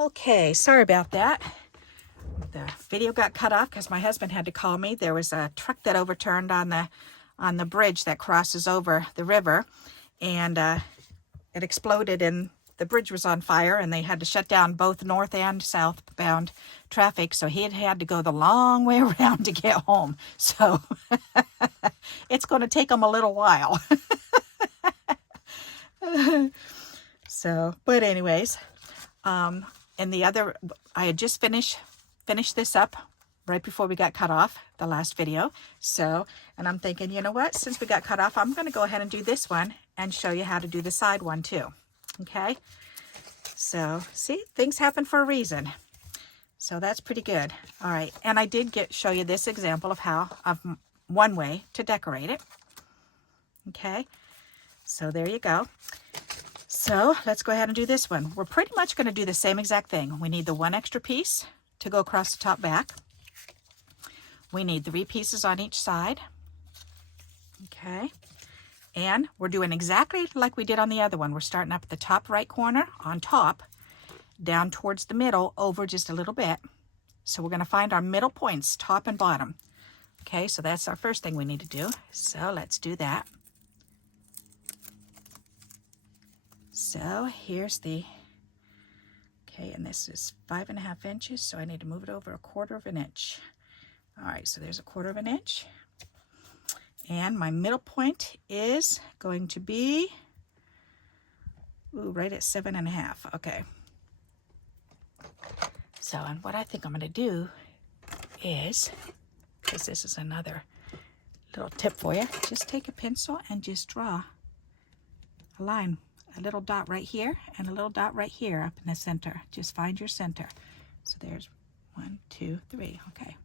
Okay, sorry about that. The video got cut off because my husband had to call me. There was a truck that overturned on the bridge that crosses over the river, and it exploded and the bridge was on fire, and they had to shut down both north and southbound traffic, so he had to go the long way around to get home. So it's going to take him a little while. So, but anyways, and the other, I had just finished this up right before we got cut off, the last video. So, and I'm thinking, you know what, since we got cut off, I'm going to go ahead and do this one and show you how to do the side one too. Okay, so see, things happen for a reason. So that's pretty good. All right, and I did show you this example of one way to decorate it. Okay, so there you go. So let's go ahead and do this one. We're pretty much going to do the same exact thing. We need the one extra piece to go across the top back. We need 3 pieces on each side. Okay, and we're doing exactly like we did on the other one. We're starting up at the top right corner on top, down towards the middle, over just a little bit. So we're going to find our middle points, top and bottom. Okay, so that's our first thing we need to do. So let's do that. So here's the, okay, and this is 5.5 inches, so I need to move it over 1/4 of an inch. All right, so there's 1/4 of an inch. And my middle point is going to be, right at 7.5. Okay. So, and what I think I'm going to do is, because this is another little tip for you, just take a pencil and just draw a line, a little dot right here and a little dot right here up in the center. Just find your center. So there's 1, 2, 3. Okay.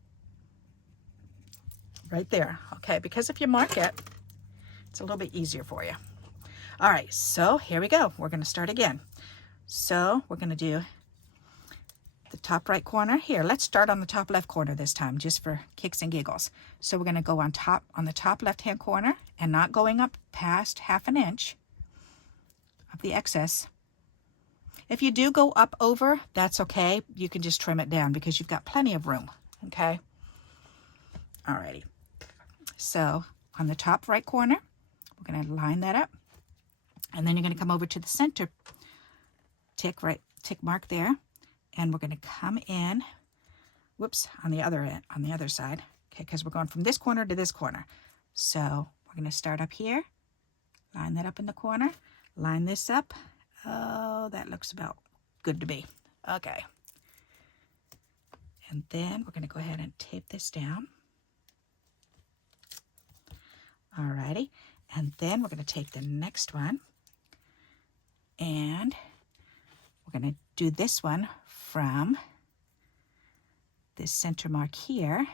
Right there. Okay, because if you mark it, it's a little bit easier for you. All right, so here we go. We're going to start again. So we're going to do the top right corner here. Let's start on the top left corner this time, just for kicks and giggles. So we're going to go on the top left hand corner and not going up past 1/2 inch of the excess. If you do go up over, that's okay. You can just trim it down because you've got plenty of room. Okay. Alrighty. So on the top right corner, we're going to line that up, and then you're going to come over to the center tick mark there, and we're going to come in, whoops, on the other side, okay, because we're going from this corner to this corner. So we're going to start up here, line that up in the corner, line this up. Oh, that looks about good to me. Okay. And then we're going to go ahead and tape this down. Alrighty, and then we're going to take the next one, and we're going to do this one from this center mark here,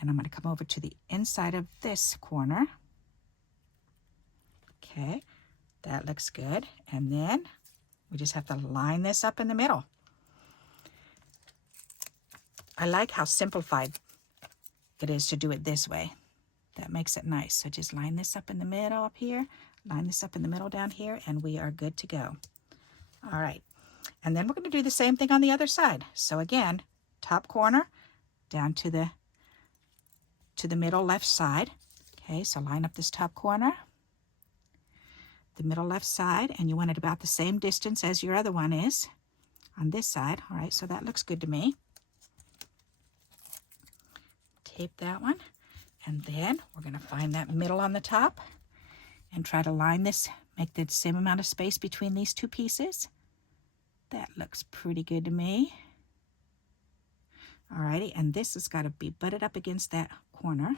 and I'm going to come over to the inside of this corner. Okay, that looks good, and then we just have to line this up in the middle. I like how simplified it is to do it this way. That makes it nice. So just line this up in the middle up here, line this up in the middle down here, and we are good to go. All right. And then we're going to do the same thing on the other side. So again, top corner down to the middle left side. Okay, so line up this top corner, the middle left side, and you want it about the same distance as your other one is on this side. All right, so that looks good to me. Tape that one. And then we're going to find that middle on the top and try to line this, make the same amount of space between these 2 pieces. That looks pretty good to me. Alrighty, and this has got to be butted up against that corner.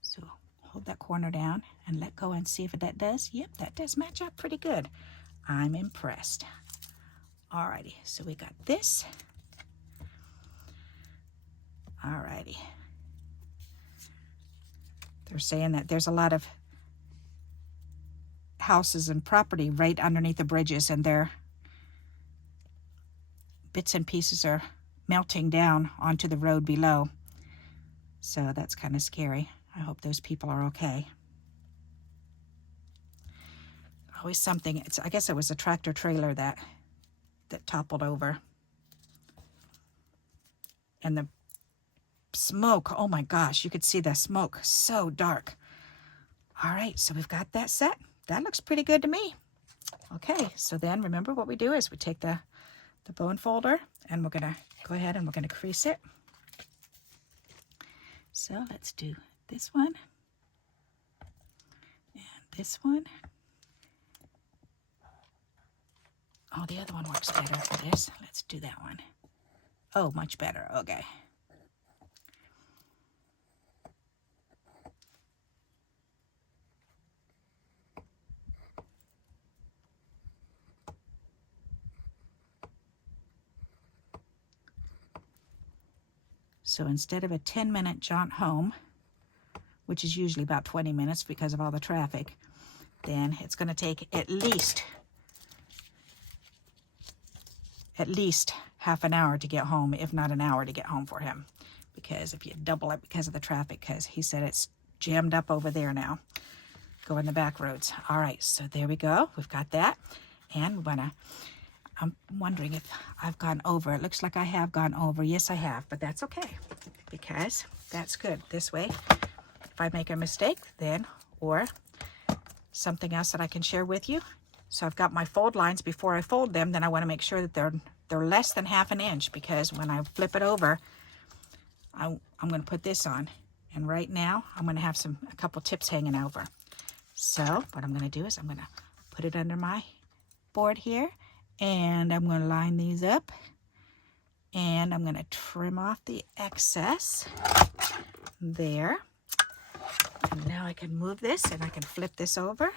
So hold that corner down and let go and see if that does. Yep, that does match up pretty good. I'm impressed. Alrighty, so we got this. Alrighty. They're saying that there's a lot of houses and property right underneath the bridges, and their bits and pieces are melting down onto the road below. So that's kind of scary. I hope those people are okay. Always something. I guess it was a tractor trailer that that toppled over. And the smoke, oh my gosh, you could see the smoke, so dark. All right, so we've got that set. That looks pretty good to me. Okay, so then remember what we do is we take the bone folder and we're gonna go ahead and we're gonna crease it. So let's do this one and this one. Oh, the other one works better for this. Let's do that one. Oh, much better, okay. So instead of a 10-minute jaunt home, which is usually about 20 minutes because of all the traffic, then it's going to take at least half an hour to get home, if not an hour to get home for him. Because if you double it because of the traffic, because he said it's jammed up over there now, going the back roads. All right, so there we go. We've got that. And I'm wondering if I've gone over. It looks like I have gone over. Yes, I have, but that's okay because that's good. This way, if I make a mistake, then, or something else that I can share with you. So I've got my fold lines. Before I fold them, then I want to make sure that they're less than ½ an inch, because when I flip it over, I'm going to put this on. And right now, I'm going to have a couple tips hanging over. So what I'm going to do is I'm going to put it under my board here. And I'm going to line these up, and I'm going to trim off the excess there. And now I can move this and I can flip this over.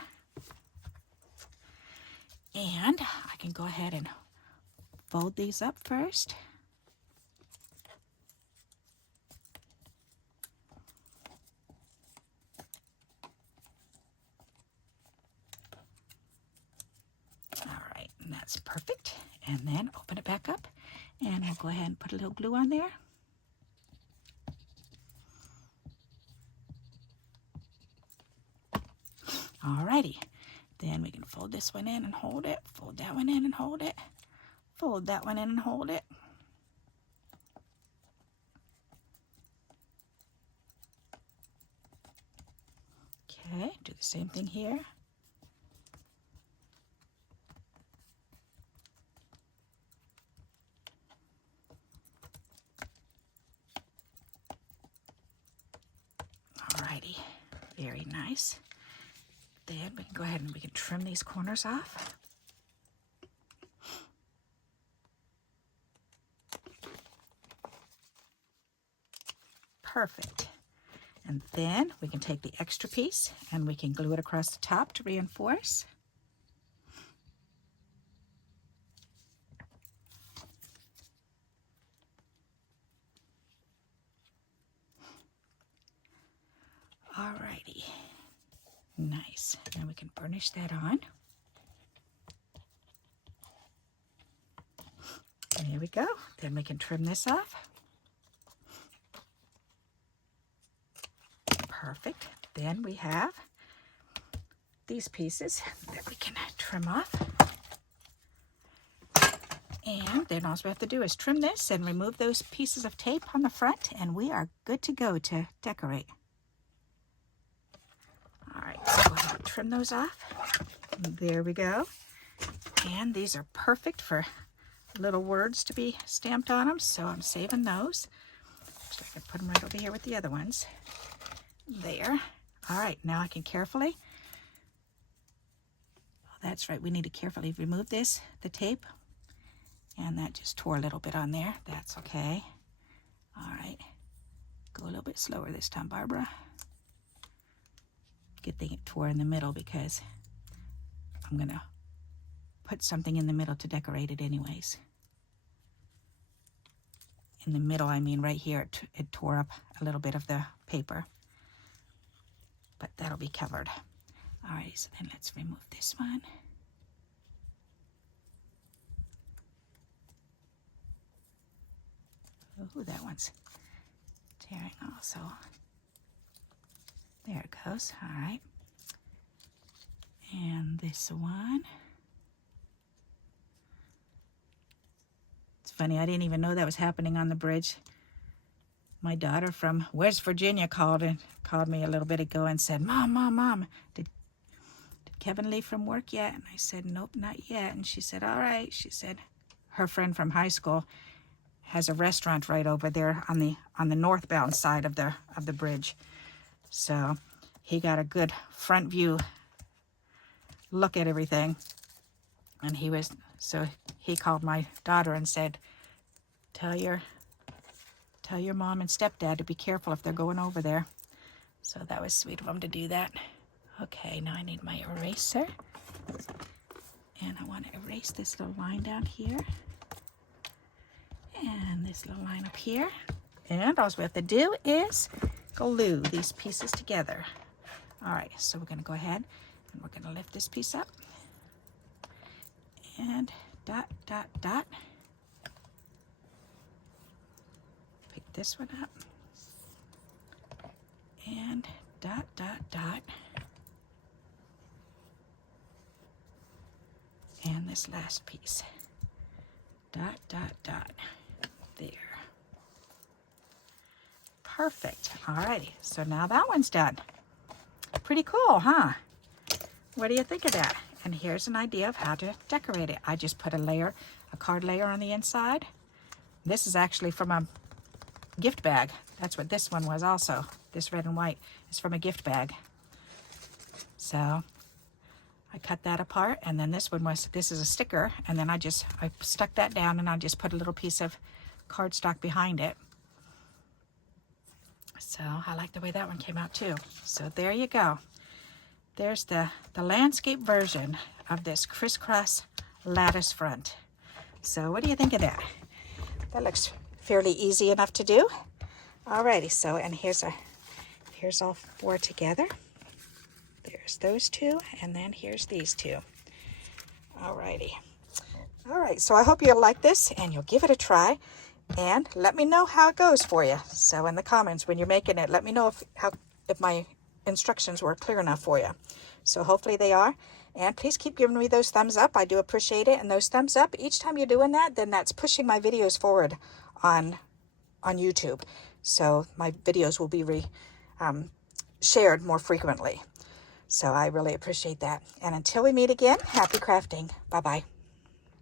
And I can go ahead and fold these up first. That's perfect. And then open it back up, and we'll go ahead and put a little glue on there. Alrighty, then we can fold this one in and hold it, fold that one in and hold it, fold that one in and hold it. Okay, do the same thing here. Alrighty, very nice. Then we can go ahead and we can trim these corners off. Perfect. And then we can take the extra piece and we can glue it across the top to reinforce. Alrighty, nice. Now we can burnish that on. There we go. Then we can trim this off. Perfect. Then we have these pieces that we can trim off. And then all we have to do is trim this and remove those pieces of tape on the front, and we are good to go to decorate. All right, so go ahead and trim those off. There we go. And these are perfect for little words to be stamped on them, so I'm saving those. Actually, I can put them right over here with the other ones. There. All right, now I can carefully, oh, that's right, we need to carefully remove this, the tape, and that just tore a little bit on there. That's okay. All right, go a little bit slower this time, Barbara. Good thing it tore in the middle because I'm gonna put something in the middle to decorate it anyways. In the middle, I mean right here, it tore up a little bit of the paper, but that'll be covered. All right, so then let's remove this one. Oh, that one's tearing also. There it goes. All right. And this one. funny. I didn't even know that was happening on the bridge. My daughter from West Virginia called me a little bit ago and said, Mom, did Kevin leave from work yet? And I said, nope, not yet. And she said, all right. She said her friend from high school has a restaurant right over there on the northbound side of the bridge. So he got a good front view look at everything. And he called my daughter and said, tell your mom and stepdad to be careful if they're going over there. So that was sweet of them to do that. Okay, now I need my eraser. And I want to erase this little line down here. And this little line up here. And all we have to do is glue these pieces together. All right, so we're going to go ahead and we're going to lift this piece up. And dot, dot, dot. Pick this one up. And dot, dot, dot. And this last piece. Dot, dot, dot. There. Perfect. Alrighty, so now that one's done. Pretty cool, huh? What do you think of that? And here's an idea of how to decorate it. I just put a card layer on the inside. This is actually from a gift bag. That's what this one was also. This red and white is from a gift bag. So I cut that apart, and then this is a sticker, and then I stuck that down, and I just put a little piece of cardstock behind it. So I like the way that one came out too. So there you go. There's the landscape version of this crisscross lattice front. So what do you think of that? That looks fairly easy enough to do. Alrighty, so, and here's all four together. There's those two, and then here's these two. How All right, so I hope you'll like this and you'll give it a try and let me know how it goes for you. So in the comments when you're making it, let me know if my instructions were clear enough for you. So hopefully they are. And please keep giving me those thumbs up. I do appreciate it. And those thumbs up, each time you're doing that, then that's pushing my videos forward on YouTube. So my videos will be shared more frequently. So I really appreciate that. And until we meet again, happy crafting. Bye-bye.